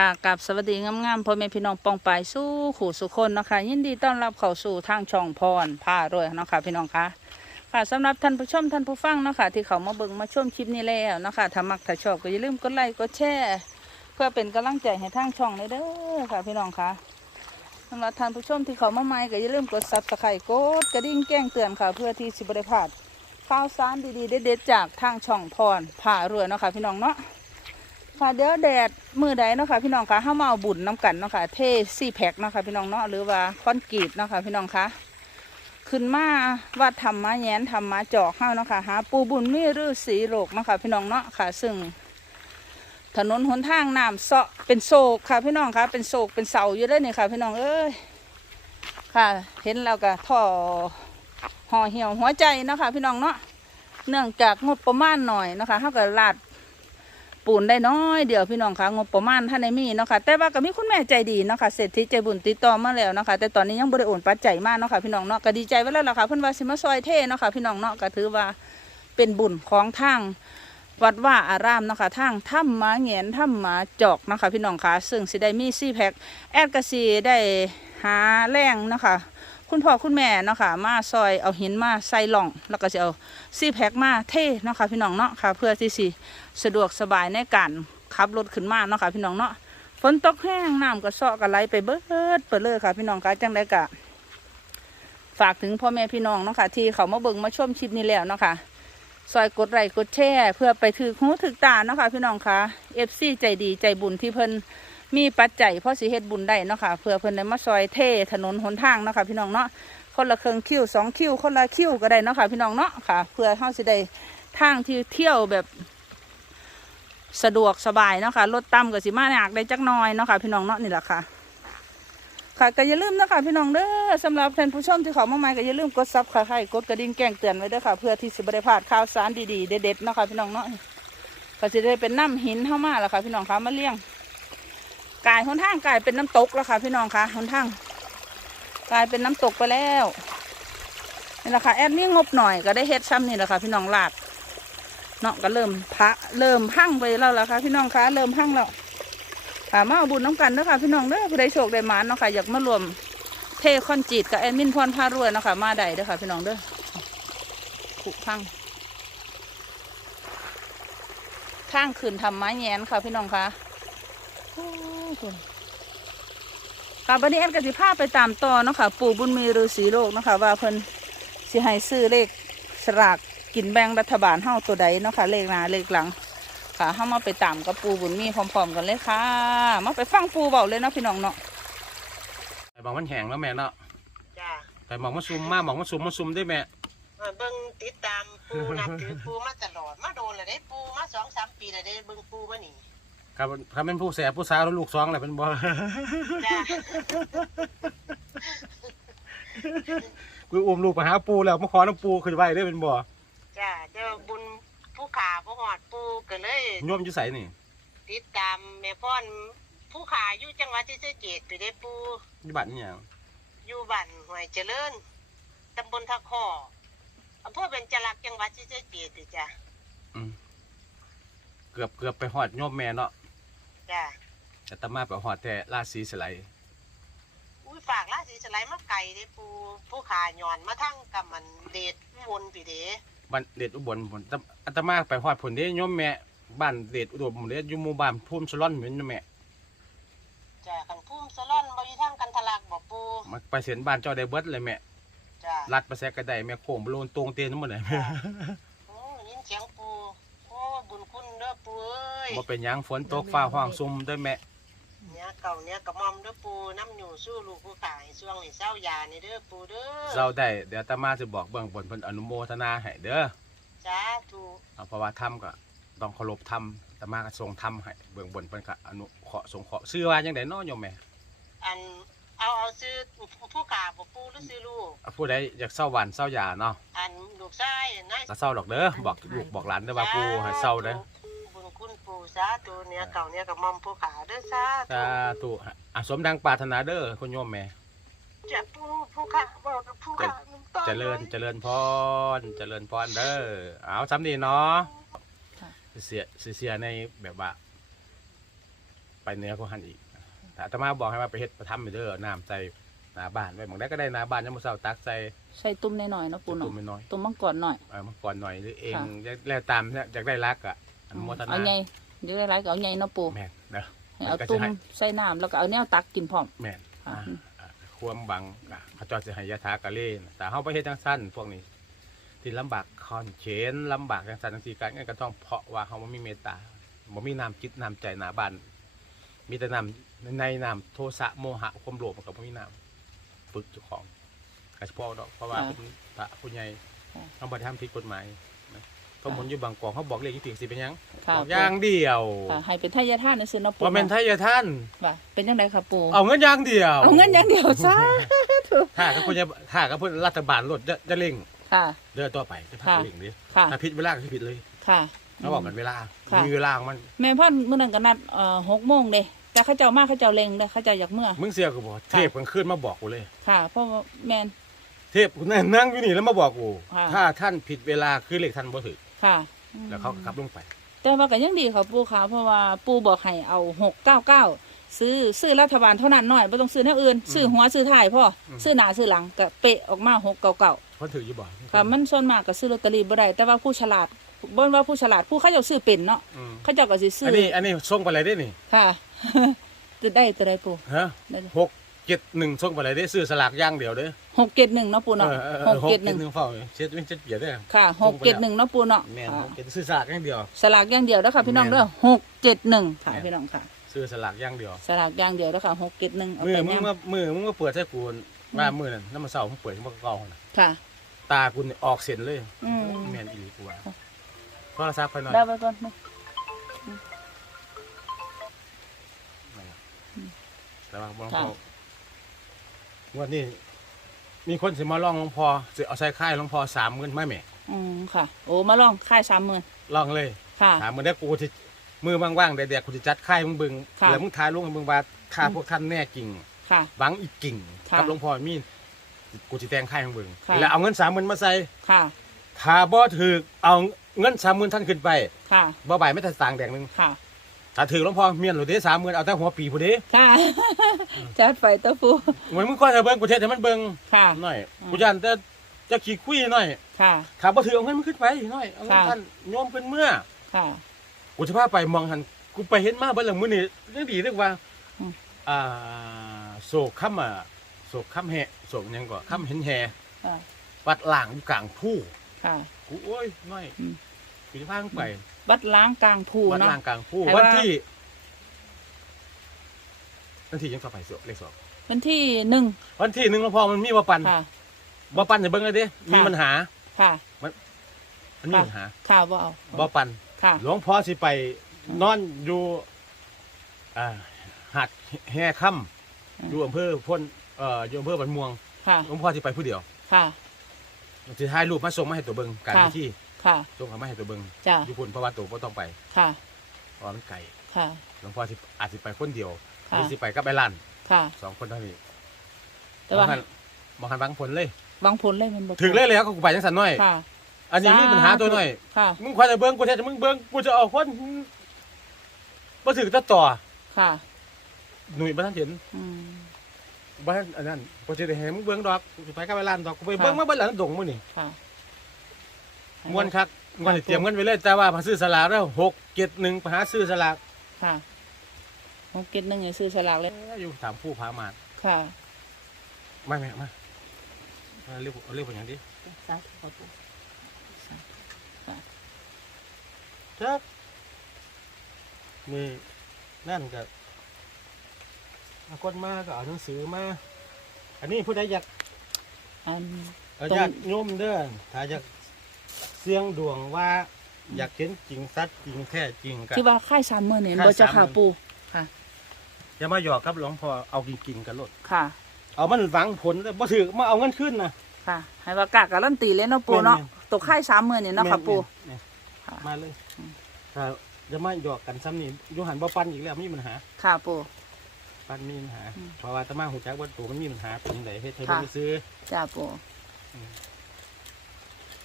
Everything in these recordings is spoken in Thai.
ค่ะกับสวัสดีงามๆพ่อแม่พี่น้องปองไปสู้ขู่สุคนเนาะคะยินดีต้อนรับเข้าสู่ทางช่องพรพารวยเนาะคะพี่น้องคะค่ะสำหรับท่านผู้ชมท่านผู้ฟังเนาะคะที่เขามาเบิ่งมาชมคลิปนี้แล้วเนาะคะถ้ามักถ้าชอบก็อย่าลืมกดไลค์กดแชร์เพื่อเป็นกำลังใจให้ทางช่องเลยเด้อค่ะพี่น้องคะสำหรับท่านผู้ชมที่เขามาใหม่ก็อย่าลืมกดซับสไครต์กดกระดิ่งแจ้งเตือนค่ะเพื่อที่สิบได้พลาดข่าวสารดีๆเด็ดๆจากทางช่องพรพารวยเนาะค่ะพี่น้องเนาะ ค่ะเดี๋ยวแดดมือใดเนาะค่ะพี่น้องคะห้ามาเอาบุญน้ำกันเนาะค่ะเทสี่แพ็คเนาะค่ะพี่น้องเนาะหรือว่าคอนกรีตเนาะค่ะพี่น้องคะขึ้นมาวัดธรรมะแย้นธรรมะจอกเข้าเนาะค่ะหาปูบุญมีรือสีโลกเนาะค่ะพี่น้องเนาะค่ะ ซึ่ง ถนนหนทางน้ำเสาะเป็นโศกค่ะพี่น้องคะเป็นโศกเป็นเสาอยู่เลยนี่ค่ะพี่น้องเอ้ยค่ะ เห็นแล้วก็ท่อห่อเหี่ยวหัวใจเนาะค่ะพี่น้องเนาะเนื่องจากงบประมาณหน่อยนะคะเขาก็ลาด ปูนได้น้อยเดียวพี่น้องคะงบประมาณท่านในมีเนาะค่ะแต่ว่าก็มีคุณแม่ใจดีเนาะค่ะเศรษฐีใจบุญติดต่อมาแล้วเนาะค่ะแต่ตอนนี้ยังบริโอนปัจจัยมากเนาะค่ะพี่น้องเนาะก็ดีใจไว้แล้วล่ะค่ะเพิ่อนว่าสิมาซอยเท่เนาะค่ะพี่น้องเนาะก็ถือว่าเป็นบุญของทางวัดว่าอารามเนาะค่ะทางถ้ำหมาเหงียนถ้ำหมาจอกเนาะค่ะพี่น้องคะซึ่งสิได้มีซี่แพ็คแอดกสีได้หาแรงเนาะค่ะ คุณพ่อคุณแม่เนาะค่ะมาซอยเอาหินมาใส่หล่อง แล้วก็จะเอาซี่แพ็คมาเทเนาะค่ะพี่น้องเนาะค่ะ เพื่อที่สิสะดวกสบายในการขับรถขึ้นมาเนาะค่ะพี่น้องเนาะฝนตกแห้งน้ำก็เซาะก็ไหลไปเบิดเปิดเลยค่ะ พี่น้องคะจังได้กะฝากถึงพ่อแม่พี่น้องเนาะค่ะที่เขามาเบิ่งมาชมคลิปนี้แล้วเนาะค่ะซอยกดไลค์กดแชร์เพื่อไปถือหูถือตาเนาะค่ะพี่น้องคะเอฟซีใจดีใจบุญที่เพิ่น มีปัจจัยเพราะสิเฮ็ดบุญได้เนาะค่ะเพื่อเพิ่นได้มาซอยเทถนนหนทางเนาะค่ะพี่น้องเนาะคนละเครื่องคิวสองคิวคนละคิวก็ได้เนาะค่ะพี่น้องเนาะค่ะ เพื่อเฮาสิได้ทางที่เที่ยวแบบสะดวกสบายเนาะค่ะรถต่ำกับสิมาอยากได้จักน้อยเนาะค่ะพี่น้องเนาะนี่แหละค่ะ ค่ะก็อย่าลืมนะคะพี่น้องเด้อสำหรับท่านผู้ชมที่เขามาใหม่ก็อย่าลืมกดซับค่ะให้กดกระดิ่งแจ้งเตือนไว้ด้อค่ะ เพื่อที่สิบได้พลาดข่าวสารดีๆเด็ดๆเนาะค่ะพี่น้องเนาะก็จะได้เป็นน้ำหินเข้ามาแล้วค่ะพี่น้องคะมาเลี้ยง กายหนทางกายเป็นน้ำตกแล้วค่ะ พี่น้องคะหนทางกลายเป็นน้ำตกไปแล้วนี่แหละค่ะแอดมีงบหน่อยก็ได้เฮ็ดซ้ำนี่แหละค่ะ พี่น้องลาดเนาะก็เริ่มพระเริ่มพังไปแล้วล่ะค่ะ พี่น้องคะเริ่มพังแล้วค่ะมาเอาบุญน้องกันเด้อค่ะพี่น้องเด้อผู้ใดโชคได้มานเนาะค่ะอยากมารวมเทคอนจีดกับแอดมินพรพารวยเนาะค่ะมาได้เด้อค่ะ พี่น้องเด้อขุพังทางขึ้นทำไม้แงนค่ะ พี่น้องคะ คุณค่ะวันนี้แอดกสิภาไปตามต่อเนาะค่ะ ปู่บุญมีฤาษีโลกเนาะค่ะว่าเพิ่นสิให้ซื้อเลขสลากกินแบ่งรัฐบาลเฮาตัวใดเนาะค่ะเลขหน้าเลขหลัง ค่ะเฮามาไปตามกับปูบุญมีพร้อมๆกันเลยค่ะ มาไปฟังปูเบาเลยเนาะพี่น้องเนาะไปมองมันแห้งแล้วแม่เนาะจ้าไปมองมันซุ่มมาหมองมันซุ่มมันซุ่มได้แม่มาเบิ่งติดตามปูนับถือปูมาตลอดมาโดนเลยได้ปูมาสองสามปีเลยได้เบิ่งปูมานี่ ครับถ้าเป็นผู้แสบผู้สาวแล้วลูกสองอะไรเป็นบ่จ้ากูอุ้มลูกไปหาปูแล้วมาขอน้ำปูคือไว้ได้เป็นบ่จ้าเจ้าบุญผู้ขาผู้หอดปูก็เลย โยมอยู่ใสนี่ติดตามแม่พ่อนผู้ขาอยู่จังหวัดที่เสเกตไปได้ปูอยู่บ้านนี่หยังอยู่บ้านห้วยเจริญตำบลทะข้ออำเภอเบญจลักษณ์จังหวัดที่เสเกตอยู่จ้าอืมเกือบเกือบไปหอดโยมแม่เนาะ จ้าแต่ตามาไปหอดแต่ราศีสไลด์อุ้ยฝากราศีสไลด์มาไก่ได้ปูผู้ขาหย่อนมาทั้งกับมันเดชวนปีเดบ้านเดชอุบลผลอาตมาไปหอดผลเด้โยมแม่บ้านเดชอุดมเด้อยู่หมู่บ้านภูมิสลอนเหมือนแม่จ้ากันพุ่มสลอนบอยู่ทางกันทะลักบ่ปูมาไปเสียนบ้านเจ้าได้เบิดเลยแม่จ้าลัดไปแซกกระไดแม่โค้งบโลนตรงเตียนทั้งหมดเลยโอ้ยินเสียงปูโอ้บุญคุณเด้อ ปูเอ้ยบ่เป็นหยังฝนตกฟ้าห้องซุ่มเด้วยแม่ เนี่ยเก่าเนี่ยกระหมอมเด้อปูน้ำอยู่สู้ลูกผู้ขายช่วงนี้เศร้ายานี่เด้อปูเด้อเราได้เดี๋ยวอาตมาจะบอกเบื้องบนเพิ่นอนุโมทนาให้เด้อจ้าถูกเอาเพราะว่าทำก็ต้องเคารพทำอาตมาก็ทรงทำให้เบื้องบนเพิ่นก็อนุเคราะห์สงเคราะห์ชื่อว่าจังได๋น้อโยมแม่อันเอาเอาซื้อผู้ขาบ่ปูหรือซื้อลูกเอาผู้ใดอยากเศร้าหวานเศร้ายาเนาะอันลูกชายนายก็เศร้าดอกเด้อบอกลูกบอกหลานเด้อว่าปู่ให้เศร้าเด้อบุญ คุณปูสาธุเนี่ยเก่าเนี่ยกระหมอมผู้ขาเด้อสาธุสาธุอะสมดังปรารถนาเด้อคุณโยมแม่ จะปูผู้ขาบอกกับผู้ขาน้ำตาเจริญเจริญพรเจริญพรเด้อเอาซ้ำนี่เนาะค่ะเสียเสียในแบบว่า ไปเหนือกว่าหันอีกแต่อาตมาบอกให้ว่าไปเฮ็ดประทับไปเด้อน้ำใส่หน้าบ้านไว้บางได้ก็ได้หน้าบ้านยามมื้อเช้าตักใส่ใส่ตุ้มน้อยๆเนาะปูตุ่เนาะมน้อยตุ้มมังกรหน่อยๆเออมันก่อนหน่อยหรือเองค่ะ แล้วตามเนี่ยอยากได้รักอะ อนุโมทนาเอาใหญ่เดี๋ยวได้หลายก็เอาใหญ่เนาะปูแม่นเด้อให้เอามันก็จะตุ้มให้ใส่น้ำแล้วก็เอาแนวตักกินพร้อมแม่นค่ะอ่าอ่าความบังอะเขาเจอจะให้ยะทากะเล่นแต่เฮาไปเฮ็ดจังซั่นพวกนี้ที่ลำบากคอนเขนลำบากจังซั่นจังซี่การเงินก็ต้องเพราะว่าเฮาบ่มีเมตตาบ่มีน้ำจิตน้ำใจหน้าบ้านมีแต่น้ำในน้ำโทสะโมหะความโลภมันก็บ่มีน้ำฝึกเจ้าของก็เฉพาะดอกเพราะว่าค่ะเป็นพระผู้ใหญ่ค่ะเฮาบ่ได้ทำผิดกฎหมาย นะเพราะหมนอยู่บางกอกเขาบอกเลขที่ถึงสิเป็นหยังค่ะบอกอย่างเดียวค่ะให้เป็นทายาทานในซื้อเนาะปูว่าแม่นไทยท่านว่าเป็นจังไดค่ะปูเอาเงินอย่างเดียวเอาเงินอย่างเดียวซะถ้าก็พุ่นจะถ้าก็พุ่นรัฐบาลลดจะจะเร่งค่ะ เดินต่อไปจะพักค่ะเร่งดิค่ะถ้าผิดเวลาก็คือผิดเลยค่ะ เขาบอกมันเวลา ค่ะ มีเวลาของมัน แม่พ่อมื้อนั้นก็นัดเอ่อหกโมงเด้แต่เขาเจ้ามาเขาเจ้าเล็งเด้เขาเจ้าอยากเมื่อ มึงเสียกูบอกเทพกลางคืนมาบอกกูเลย ค่ะเพราะว่าแม่น เทพกูนั่งนั่งอยู่นี่แล้วมาบอกกูค่ะ ถ้าท่านผิดเวลาคือเลขท่านบ่ถึกค่ะอืมแล้วเขาก็ขับลงไป แต่ว่าก็ยังดีค่ะปู่ค่ะเพราะว่าปู่บอกให้เอาหกเก้าเก้าซื้อซื้อรัฐบาลเท่านั้นหน่อยไม่ต้องซื้อแนวอื่น ซื้อหัวซื้อท้ายพ่ออม ซื้อหน้าซื้อหลังก็เปะออกมาหกเก้าเก้า เขาถืออยู่บ่ค่ะมันส่วนมากก็ซื้อลอตเตอรี่บ่ได้แต่ว่าผู้ฉลาดบ่นว่าผู้ฉลาดผู้เขาเจ้าซื้อเป็นเนาะอืมเขาเจ้าก็สิซื้อัอนนี้อันนี้ส่งไปอะไรได้นี่ค่ะ จะได้ตัวใดปู่ฮะได้หก เจ็ดหนึ่งส่งไปอะไรได้ซื้อสลากอย่างเดียวเด้อหกเจ็ดหนึ่งเนาะปู่เนาะเออเออหเออกหกเจ็ดหเจ็นึ่ดงหนึ่งเฝ้าเช็ดวิ่งเช็ดเปียดเด้อค่ะหกเจ็ดหนึ่งเนาะปู่เนาะแม่นค่ะหกเจ็ดซื้อสลากอย่างเดียว สลากอย่างเดียวแล้วค่ะพี่น้องเด้อหกเจ็ดหนึ่งค่ะแม่นพี่น้องค่ะ ซื้อสลากอย่างเดียว สลากอย่างเดียวแล้วค่ะหกเจ็ดหนึ่งเอามืไปอมึงย่ำมามือมึงมาเปิดให้กูว่ามือนั่นน้ำมันเศร้ามึงเปิดมึงก็เก่าน่ะค่ะ ตากูนี่ออกเส้นเลยอืมแม่นอีหลีกูว่าโทรศัพท์ไปหน่อยได้ไปก่อนไหมแต่ว่าหลว งพ่อวันนี้ มีคนสิมาลองหลวงพ่อสิเอาใส่ค่ายหลวงพ่อสามหมื่นไม่แม่อืมค่ะ โอ้มาลองค่ายสามหมื่นลองเลยค่ะถามมึงได้กูที่มือว่างๆเด็กๆกูจะจัดค่ายมึงเบึงค่ะ แล้วมึงทายลงให้มึงว่าถ้าพวกท่านแน่จริงค่ะหวังอีกกิ่งค่ะกับหลวงพ่อมีกูจะแต่งค่ายมึงเบึงค่ะ แล้วเอาเงินสามหมื่นมาใส่ค่ะถ้าบ่ถือเอาเงินสามหมื่นท่านขึ้นไปค่ะบ่ใบไม่แต่ต่างค์แดงหนึงค่ะ ถ้าถือหลวงพ่อเมียนหรือเด้สามหมื่นเอาแต่หัวปีผู้เด้ค่ะ จัดไปเต้าฟูเหมือนมึงก็จะเบิ่งกูเทศให้มันเบิ่งค่ะหน่อยอืมกูยันแต่จะขี้คุยหน่อยค่ะถ้าบ่ถือเอาเงินมันขึ้นไปหน่อยเอาเงินค่ะท่านโยมขึ้นเมื่อค่ะกูจะพาไปมองหันกูไปเห็นมาเบิ่งหลังมื้อนี้เรื่องดีเรื่องว่าอืมอ่าโศกค่ำอะโศกค่ำแห่โศกหยังก็ค่ำเห็นแห่ค่ะวัดหลางอยู่กลางผู้ค่ะกูโอ้ยน้อย อืมกูจะพามึงไปวัดล้างกลางภูวัดเนาะหลางกลางผู้ให้วันว่าที่วันที่ยังต่อไปเสือเลขสองวันที่หนึ่งวันที่หนึ่งหลวงพ่อมันมีบ่ปันค่ะบ่ปันอย่าเบิ่งเลยเด้มีค่ะปัญหา ค่ะ มันมีปัญหาค่ะบ่เอาบ่ปัน ค่ะ หลวงพ่อสิไปนอนอยู่อ่าหัดแห่ค่ำอยู่อำเภอพ้นเอ่ออยู่อำเภอบันม่วงค่ะ หลวงพ่อสิไปผู้เดียวค่ะ สิถ่ายรูปมาส่งมาให้ตัวเบิ่งการค่ะพิธี ค่ะ ส่งเขามาให้ตัวเบิ่งจ้ะอยู่พุ่นเพราะว่าตัวบ่ต้องไปค่ะ เพราะว่ามันไกลค่ะ หลวงพ่อสิอาจสิไปคนเดียวหค่ะ รือสิไปกับไอ้ลั่นค่ะ สองคนเท่านี้แต่ว่าบ่คันบ่คันบางผลเลยบางผลเลยมันบ่ถึงเลยแล้วก็กูไปจังสันน้อย ค่ะ อันนี้มีปัญหาตัวน้อย ค่ะ มึงควรจะเบิ่งกูแท้มึงเบิ่งกูจะเอาคนบ่ถึงตะต่อค่ะ หนุ่ยบ่ทันเห็นอืม บ้านอันนั้นกูจะได้เห็นมึงเบิ้งดอกกูจะไปกับไปร้านดอกกูไปค่ะ เบิ้งมาเบิ้งหลังดงมื้อนี่ค่ะ ม่วนคักม่วนสิเตรียมเงินไว้เลยแต่ว่าพาซื้อสลากแล้วหกเจ็ดหนึ่งไปหาซื้อสลากค่ะหกเก็ดหนึ่งอย่าซื้อสลากเลย อยู่ถามผู้พามาค่ะมาแม่มามาเรียกเรียกว่าอย่างนี้สาธุขอปู่จักมีนั่นก็เอาคนมาก็เอาหนังสือมา อันนี้ผู้ใดอยากอัน เอาตรงอยากโยมเด้อถ้าอยาก เสี่ยงดวงว่า อยากเห็นจริงสัตว์จริงแท้จริงก็ที่ว่าค่ายสามหมื่นเนี่ยค่ายบ่เจะค่ะ30,000ปู่ค่ะ อย่ามาหยอกครับหลวงพ่อเอาจริงๆกันโลดค่ะ เอามันหวังผลบ่ถือมาเอาเงินขึ้นนะ ค่ะ ให้ว่ากะการันตีเลยเนาะปู่เนาะแม่นตกค่ายสามหมื่นเนี่ยเนาะค่ะปู่แม่นค่ะมาเลยอืมถ้าจะมาหยอกกันซ้ำนี่อยูหันบ่ปันอีกแล้วมีปัญหา ค่ะปู่ปันมีปัญหาอืมเพราะว่าตะมาหูจักว่าตัวมันมีปัญหาเป็นไดเฮ็ดให้ค่ะบ่ไปซื้อ จ้าปู่ตัว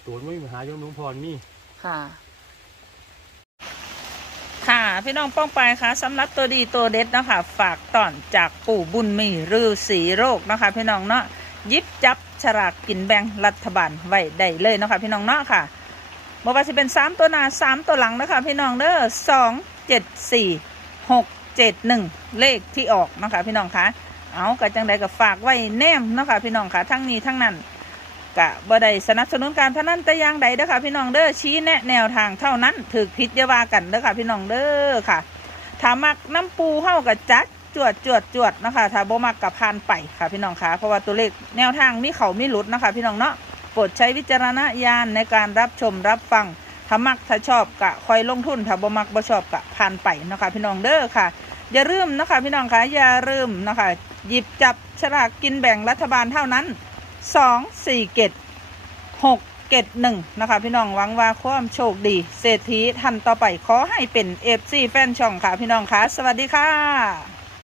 มันบ่มีปัญหาโยมหลวงพ่อมีค่ะ ค่ะพี่น้องป้องไปค่ะสำหรับตัวดีตัวเด็ดเนาะค่ะฝากตอนจากปู่บุญมีรือสีโรคเนาะค่ะพี่น้องเนาะหยิบจับฉลากกินแบ่งรัฐบาลไว้ได้เลยเนาะค่ะพี่น้องเนาะค่ะบอกว่าจะเป็น 3 ตัวหน้า3 ตัวหลังนะคะพี่น้องเด้อ2 7 4 6 7 1เลขที่ออกเนาะค่ะพี่น้องคะเอากระจังใดก็ฝากไว้แนมเนาะค่ะพี่น้องค่ะทั้งนี้ทั้งนั้น กะบ่ได้สนับสนุนการพนันแต่อย่างใดเด้อค่ะ พี่น้องเด้อชี้แนะแนวทางเท่านั้นถือพิษยาวากันเด้อค่ะ พี่น้องเด้อค่ะถ้ามักน้ำปูเฮากับจัดจวดจวดจวดนะคะถ้าบ่มักกับพานไปค่ะ พี่น้องค่ะเพราะว่าตัวเลขแนวทางมีเขามีหลุดนะคะ พี่น้องเนาะโปรดใช้วิจารณญาณในการรับชมรับฟังถ้ามักถ้าชอบกะคอยลงทุนถ้าบ่มักบ่ชอบกะพานไปนะคะ พี่น้องเด้อค่ะ อย่าลืมนะคะ พี่น้องค่ะอย่าลืมนะคะ หยิบจับฉลากกินแบ่งรัฐบาลเท่านั้น สองสี่เกตหกเกตหนึ่งนะคะ พี่น้องหวังว่าความโชคดี เศรษฐีทันต่อไปขอให้เป็นเอฟซีแฟนช่องค่ะ พี่น้องค่ะสวัสดีค่ะ